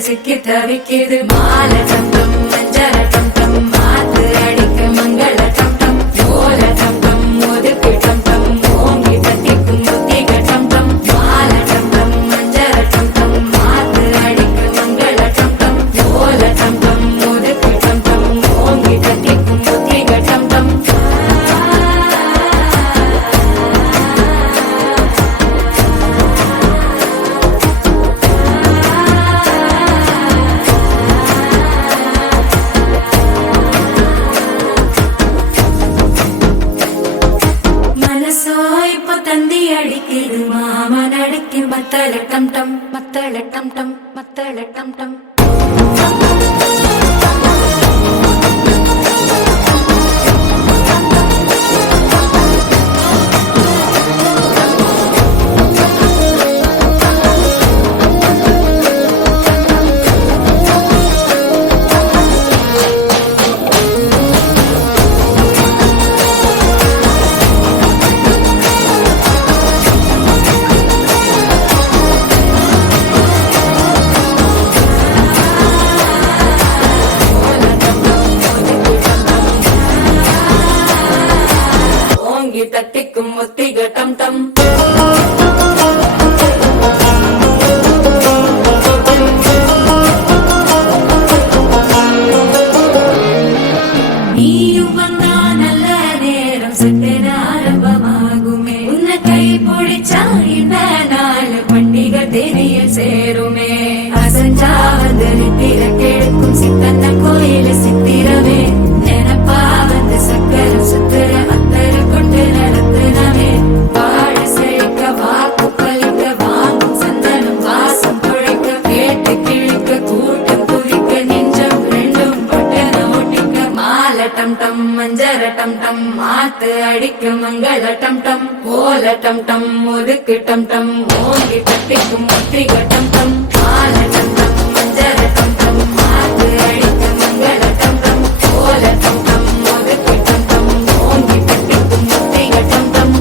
சிக்கி தவிக்குது மால டம் டம் மஞ்சள டம் டம் மாத்து அடிக்க மங்கள டம் டம் ஓல டம் டம் ஒதுக்கு டம் டம் ஓங்கி தட்டிக்கும் முத்திக டம் டம் மால டம் டம் மஞ்சள டம் டம் மாத்து அடிக்க மங்கள டம் டம் ஓல டம் டம் ஒதுக்கு டம் டம் ஓங்கி தட்டிக்கும் முத்திக டம் டம் தந்தி அடிக்குது மாமன் அடிக்கு மத்தள டம் டம் மத்தள டம் டம் மத்தள டம் டம் தட்டிக்கும் ஒத்திக டம் டம் நீயும் வந்தா நல்ல நேரம் சட்டென ஆரம்பமாகுமே உன்னை கை பிடிச்சா இந்த நாள் பண்டிகை தேனியில் சேருமே அசஞ்சா வந்து நித்திர கெடுக்கும் சித்தன்ன கோயில சித்திரமே நினப்பா வந்து சக்கரம் சுத்துற டம் டம் மஞ்சள டம் டம் மாத்து அடிக்க மங்கள டம் டம் ஓல டம் டம் ஒதுக்கு டம் டம் ஓங்கி தட்டிக்கும் முத்திக டம் டம் மால டம் டம் மஞ்சள டம் டம் மாத்து அடிக்க மங்கள டம் டம் ஓல டம் டம் ஒதுக்கு டம் டம் ஓங்கி தட்டிக்கும் முத்திக டம் டம்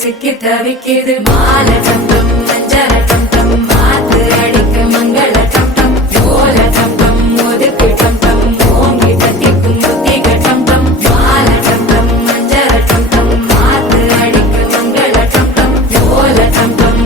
சிக்கி தவிக்குது மால டம் டம் மஞ்சள டம் டம் மாத்து அடிக்க மங்கள டம் டம் ஓல டம் டம் ஒதுக்கு டம் டம் ஓங்கி தட்டிக்கும் முத்திக டம் டம் மால டம் டம் மஞ்சள டம் டம் மாத்து அடிக்க மங்கள டம் டம் ஓல டம் டம்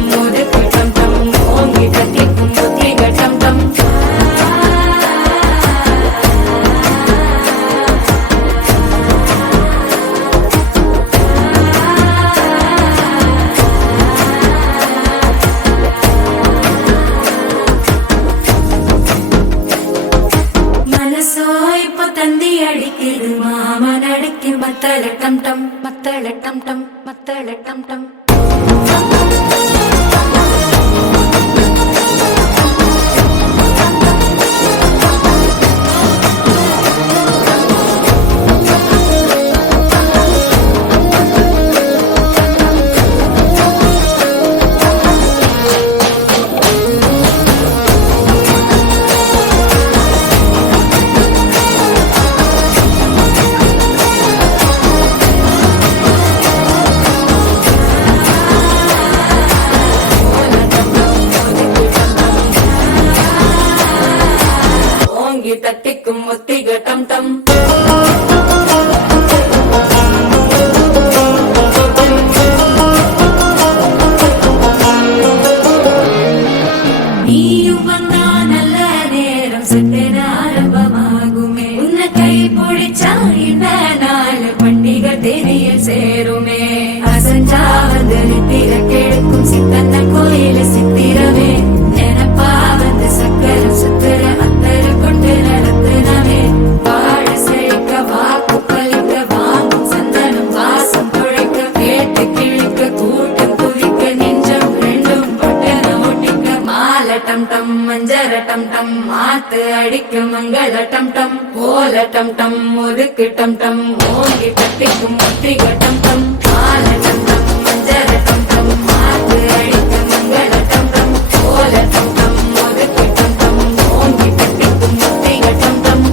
மஞ்சர டம் டம் மாத்து அடிக்கும் மங்கள டம் டம் ஓல டம் டம் ஒதுக்கு டம் டம் ஓங்கி தட்டிக்கும் முத்திக டம் டம் மால டம் டம் மஞ்சர டம் டம் மாத்து அடிக்கும் மங்கள டம் டம் ஓல டம் டம் ஒதுக்கு டம் டம் ஓங்கி தட்டிக்கும் முத்திக டம் டம்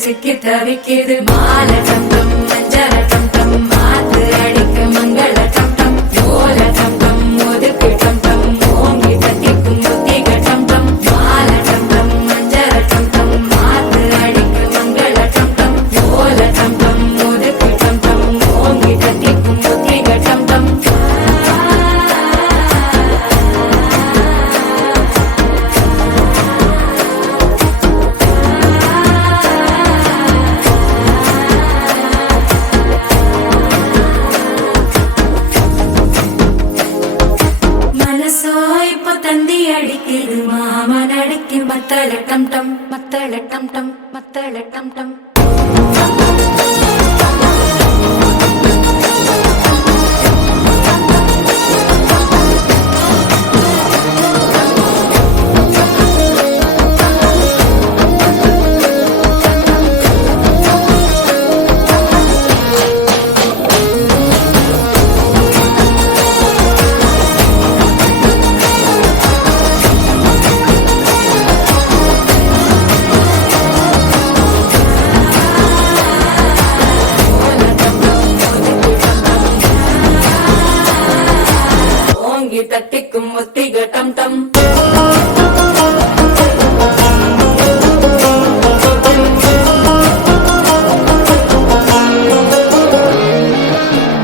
சிக்கி தவிக்குது மால டம் டம் மஞ்சர டம் டம் மாத்து அடிக்க மங்கள டம் டம் ஓல டம் டம் ஒதுக்கு டம் டம் ஓங்கி தட்டிக்கும் முத்திக டம் டம் மால டம் டம் மஞ்சர டம் டம் மாத்து அடிக்க மங்கள டம் டம் ஓல டம் டம் ஒதுக்கு டம் டம் ஓங்கி தட்டிக்கும் முத்திக டம் டம் அடிக்குது மாமன் அடிக்கு மத்தள டம் டம் மத்தள டம் டம் மத்தள டம் டம் தட்டிக்கும் முத்திக டம் டம்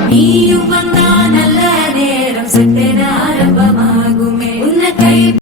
நீயும் வந்தா நல்ல